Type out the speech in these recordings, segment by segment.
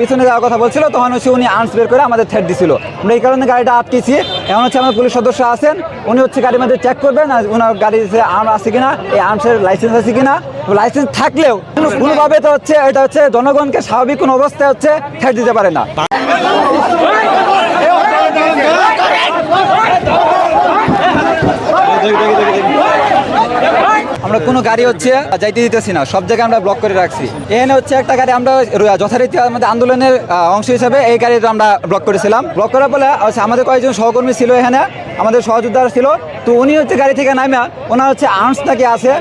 পিছনে যাওয়ার কথা বলছিল, তখন হচ্ছে উনি আর্মস বের করে আমাদের থ্রেট দিছিল। আমরা এই কারণে গাড়িটা আটকেছি। এখন হচ্ছে আমার পুলিশ সদস্য আছেন, উনি হচ্ছে গাড়ির মধ্যে চেক করবেন আর ওনার গাড়িতে আর্ম আছে কিনা, এই আর্মসের লাইসেন্স আছে কিনা। লাইসেন্স থাকলেও কোনোভাবে তো হচ্ছে এটা হচ্ছে জনগণকে স্বাভাবিক কোনো অবস্থায় হচ্ছে থ্রেট দিতে পারে না। আমরা কোনো গাড়ি হচ্ছে যাইতে দিতেছি না, সব জায়গায় আমরা ব্লক করে রাখছি। এখানে হচ্ছে একটা গাড়ি আমরা যথারীতি আমাদের আন্দোলনের অংশ হিসেবে এই গাড়িটা আমরা ব্লক করেছিলাম। ব্লক করার ফলে আমাদের কয়েকজন সহকর্মী ছিল এখানে, আমাদের সহযোদ্ধারা ছিল। তো উনি হচ্ছে গাড়ি থেকে নামে ওনার হচ্ছে আর্মস নাকি আছে।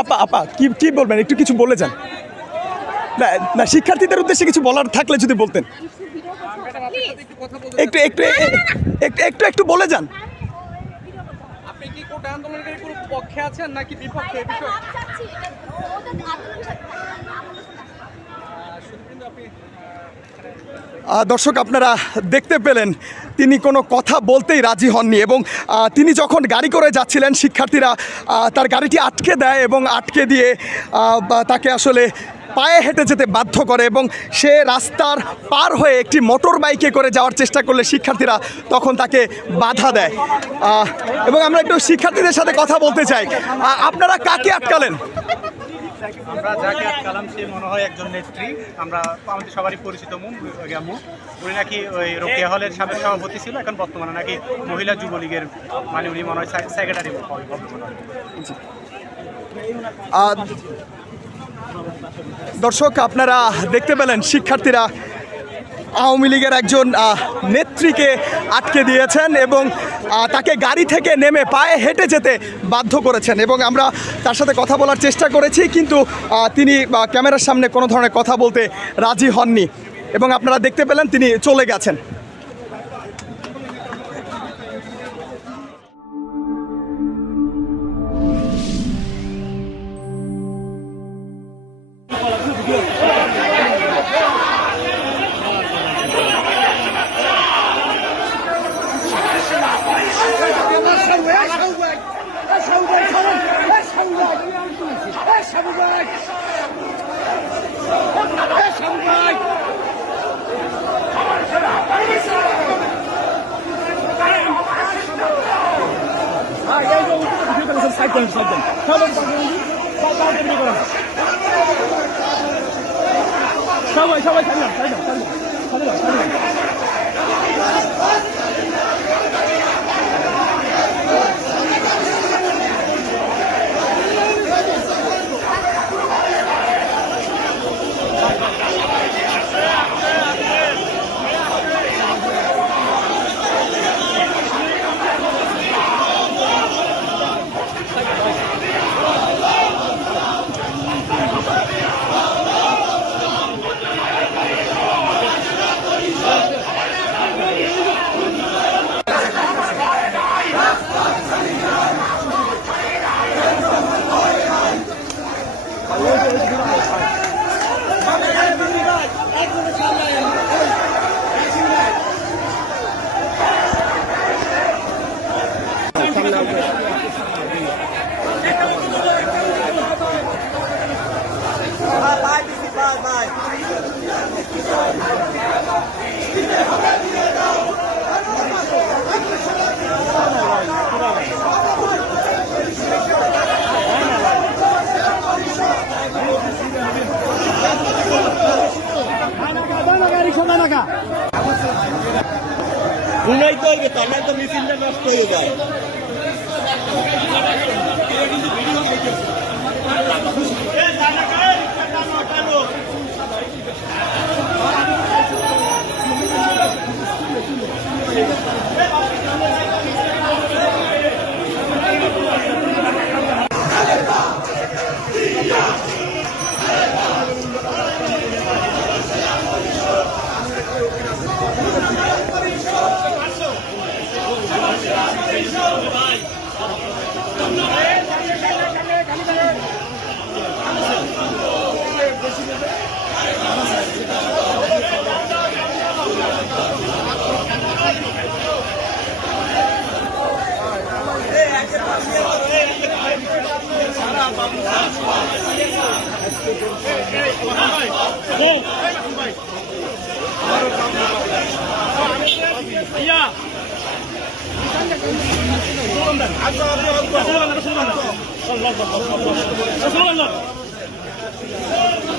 আপা কি বলবেন, একটু কিছু বলে যান। না শিক্ষার্থীদের উদ্দেশ্যে কিছু বলার থাকলে যদি বলতেন, একটু একটু একটু একটু বলে যান। আপনি কি কোটা আন্দোলনের কোনো পক্ষে আছেন নাকি বিপক্ষে? দর্শক আপনারা দেখতে পেলেন তিনি কোনো কথা বলতেই রাজি হননি এবং তিনি যখন গাড়ি করে যাচ্ছিলেন শিক্ষার্থীরা তার গাড়িটি আটকে দেয় এবং আটকে দিয়ে তাকে আসলে পায়ে হেঁটে যেতে বাধ্য করে এবং সে রাস্তার পার হয়ে একটি মোটর বাইকে করে যাওয়ার চেষ্টা করলে শিক্ষার্থীরা তখন তাকে বাধা দেয়। এবং আমরা একটু শিক্ষার্থীদের সাথে কথা বলতে চাই, আপনারা কাকে আটকালেন? আমরা যাকে আটকালাম সে মনে হয় একজন নেত্রী, আমরা আমাদের সবারই পরিচিত মুখ। উনি নাকি ওই রোকেয়া হলের সাবেক সভাপতি ছিল, এখন বর্তমানে নাকি মহিলা যুবলীগের, মানে উনি মনে হয় সেক্রেটারি। দর্শক আপনারা দেখতে পেলেন শিক্ষার্থীরা আওয়ামী লীগের একজন নেত্রীকে আটকে দিয়েছেন এবং তাকে গাড়ি থেকে নেমে পায়ে হেঁটে যেতে বাধ্য করেছেন এবং আমরা তার সাথে কথা বলার চেষ্টা করেছি, কিন্তু তিনি ক্যামেরার সামনে কোনো ধরনের কথা বলতে রাজি হননি এবং আপনারা দেখতে পেলেন তিনি চলে গেছেন। মিছিলটা নষ্ট হয়ে যায়।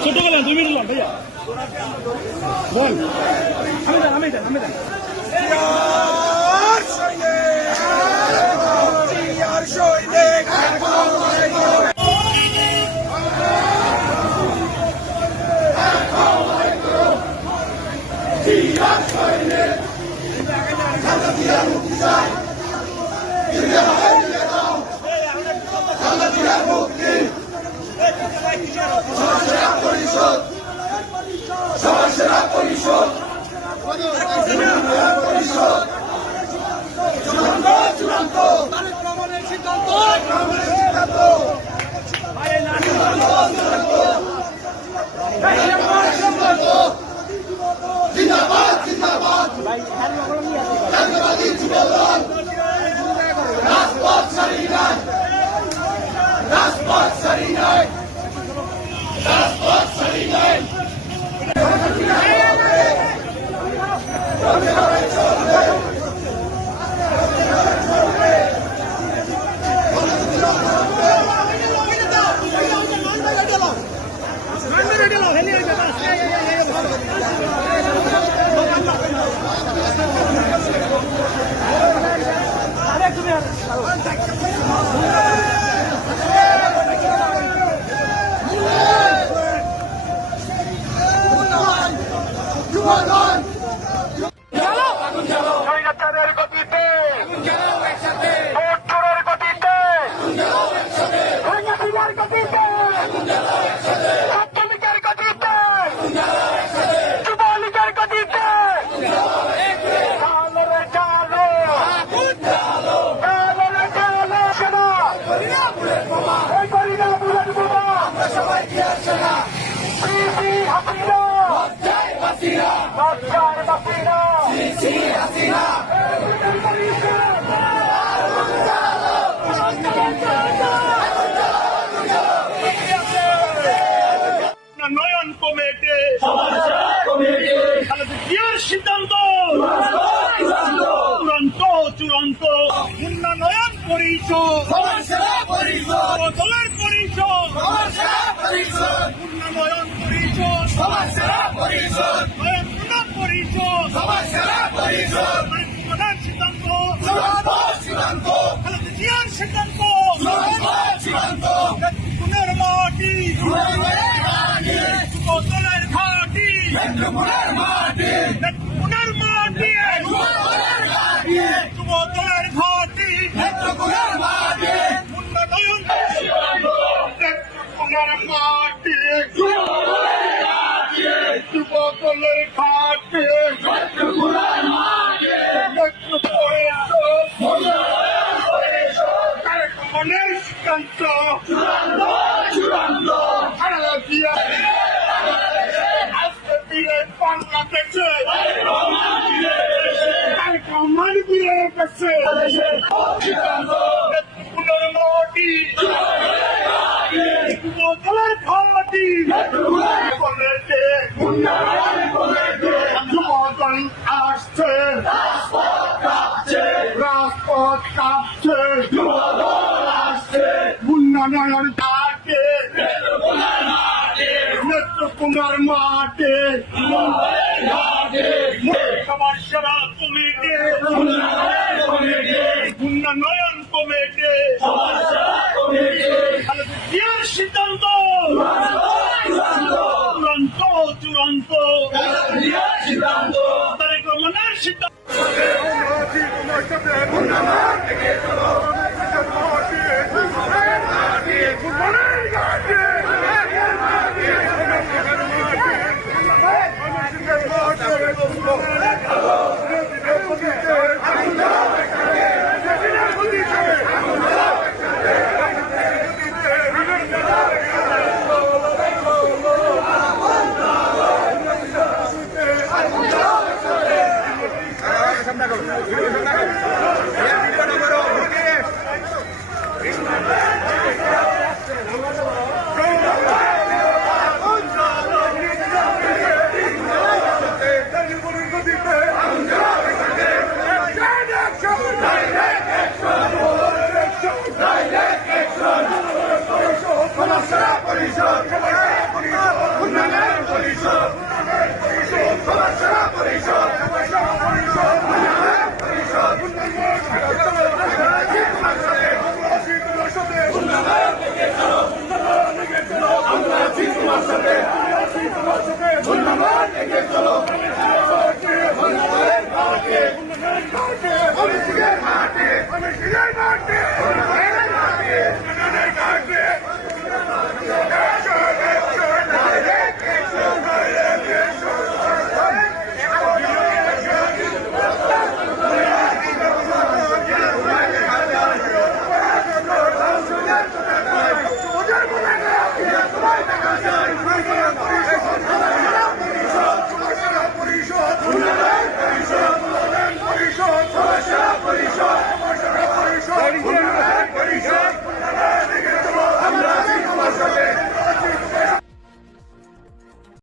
ছোট গেলেন 2 মিনিট ভাইয়া বল আমি দেন নয়ন কমিটি সিদ্ধান্ত চূড়ান্ত উন্নয়ন পরিষদ দলের পরিষদ উন্নয়ন পরিষদ পরিষদ সিদ্ধান্ত সিদ্ধান্ত পুনের মাটি দলের ঘাটি পুনের মাটি যুবদলের ঘাটি উন্নয়ন পুনের মাটি যুবদলের ঘাটি মনের সিদ্ধান্ত আজকে দিয়ে বাংলাদেশে কমান দিয়ে গেছে পুনের মাটি যুবদলের ঘাটি যুবদল আসছে রাজপথ কাঁপছে উন্নয়ন ঘাটে নেত্রকোনার মাঠে সমস্যা কমিটি উন্নয়ন কমিটি সিদ্ধান্ত চূড়ান্ত তারেক রহমানের সিদ্ধান্ত